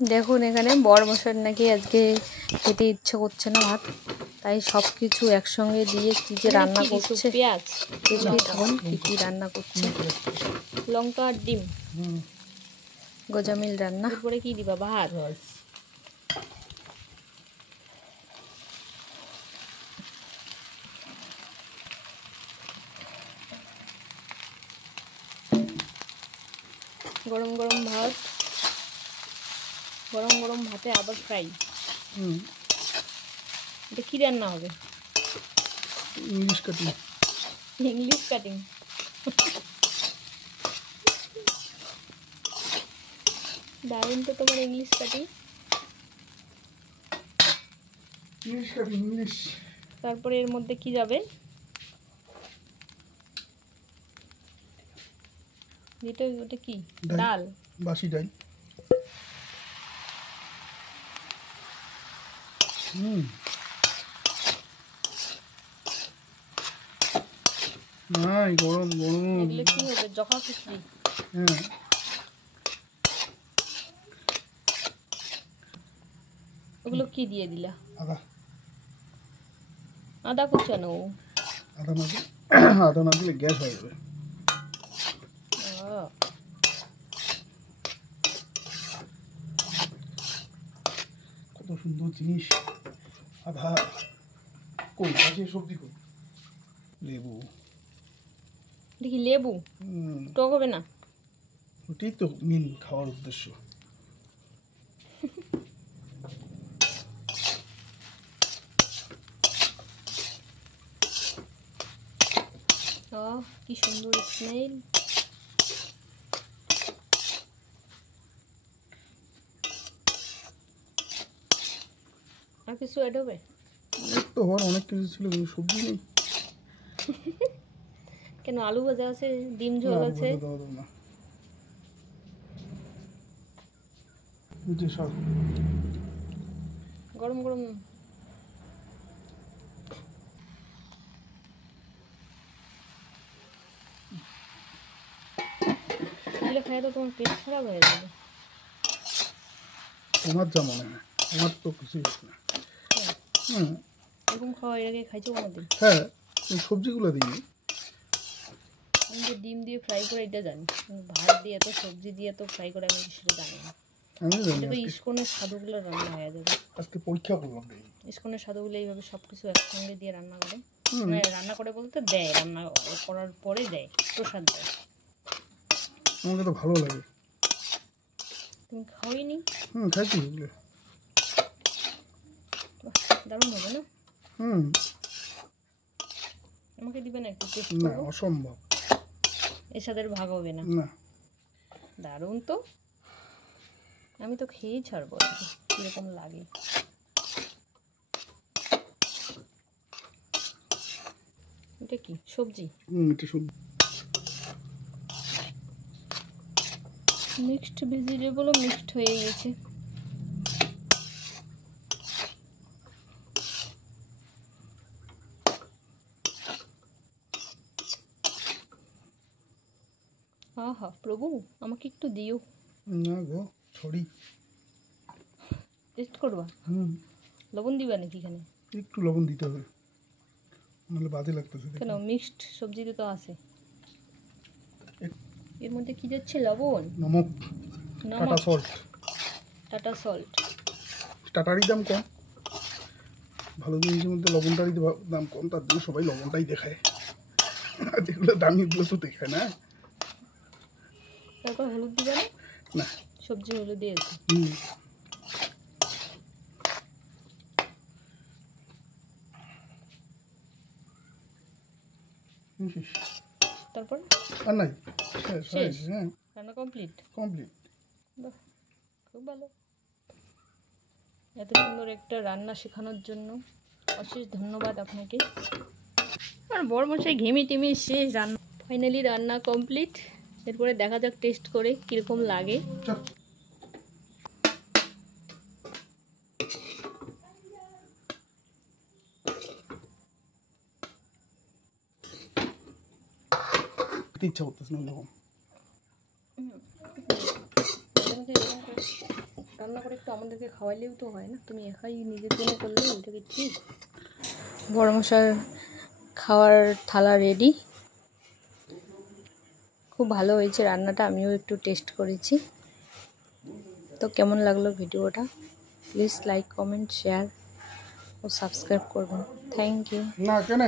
দেখুন এখানে বড়মশাই নাকি আজকে খেতে ইচ্ছে করছে না ভাত, তাই সব কিছু একসঙ্গে দিয়ে কি যে রান্না করছে। পেঁয়াজ দেখতেই থাকুন কি কি রান্না করছে। লঙ্কা আর ডিম, গোজামিল রান্না। এরপরে কি দিবা? ভাত। গরম গরম ভাত, গরম গরম ভাতে আবার ফ্রাই। এটা কি রান্না হবে? English cutting. English cutting. দারুণ তো তোমার English cutting. English cutting English. তারপরে এর মধ্যে কি যাবে? এটা ওটা কি? ডাল, বাসি ডাল। নাই গরম গরম। এগুলো কি হবে? জখা খিচুড়ি। হ্যাঁ। ওগুলো কি দিয়ে দিলা? আদা। আদা কুচানো। আদা না দিলে গ্যাস হয়ে যাবে। কত সুন্দর জিনিস। আদা কই আছে? সবজি কই? লেবু। দেখি লেবু টক হবে না? ওটাই তো মেন খাওয়ার উদ্দেশ্য। কি সুন্দর স্মেল। আর কিছু অ্যাড হবে? তো হওয়ার অনেক কিছু ছিল কিন্তু সবজি নেই। কেন? আলু ভাজা আছে, ডিম ঝোল আছে। গরম গরম। এগুলো খাই তো তোমার পেট খারাপ হয়ে যাবে। তোমার যা মনে হয়, আমার তো কিছুই না। এরকম খাওয়া এর আগে খাইছো কোনোদিন? হ্যাঁ, সবজিগুলো দিই। আমি তো ডিম দিয়ে ফ্রাই করে এটা জানি, ভাত দিয়ে তো সবজি দিয়ে তো ফ্রাই করে আমি সেটা জানি না। এটা তো ইস্কনের স্বাদুগুলো রান্না হয়ে যাবে। আজকে পরীক্ষা করলাম। ইস্কনের স্বাদুগুলো এইভাবে সব কিছু একসঙ্গে দিয়ে রান্না করে, মানে রান্না করে বলতে দেয়, রান্না করার পরে দেয়, প্রসাদ দেয়। আমাকে তো ভালো লাগে। তুমি খাওয়াইনি? খাইছি। দারুণ হবে না? আমাকে দিবে না একটু টেস্ট করব? না, অসম্ভব। এর সাথে ভাগ হবে না? না। দারুণ তো, আমি তো খেয়েই ছাড়বো কিরকম লাগে। এটা কি সবজি? এটা সবজি। মিক্সড ভেজিটেবলও মিক্সড হয়ে গেছে। আহা প্রভু, আমাকে একটু দিও না গো, সরি। টেস্ট করবা? লবণ দিবা নাকি এখানে? একটু লবণ দিতে হবে, নাহলে বাজে লাগতেছে। কেন? মিক্সড সবজিতে তো আছে। এর মধ্যে কি যাচ্ছে? লবণ, নমক, টাটা সল্ট। টাটা সল্ট। টাটারই দাম কম, ভালো জিনিসের মধ্যে লবণটারই দাম কম, তার জন্য সবাই লবণটাই দেখায়। যেগুলো দামি ওগুলো তো দেখায় না। তারপর হলুদ দিবা না? না, সবজি হলুদ দিয়েছে। তারপর আর নাই, শেষ? রান্না কমপ্লিট? কমপ্লিট। বাহ, খুব ভালো। এত সুন্দর একটা রান্না শেখানোর জন্য অশেষ ধন্যবাদ আপনাকে। আর বড়মশাই ঘেমি টেমি শেষ, রান্না ফাইনালি রান্না কমপ্লিট। এরপরে দেখা যাক টেস্ট করে কীরকম লাগে। ইচ্ছা করতেছে না এরকম। রান্না করে একটু আমাদেরকে খাওয়াইলেও তো হয় না, তুমি একাই নিজের জন্য করলে ওইটা কি ঠিক? বড় মশার খাওয়ার থালা রেডি। খুব ভালো হয়েছে রান্নাটা, আমিও একটু টেস্ট করেছি। তো কেমন লাগলো ভিডিওটা, প্লিজ লাইক কমেন্ট শেয়ার ও সাবস্ক্রাইব করবেন। Thank you. না কেন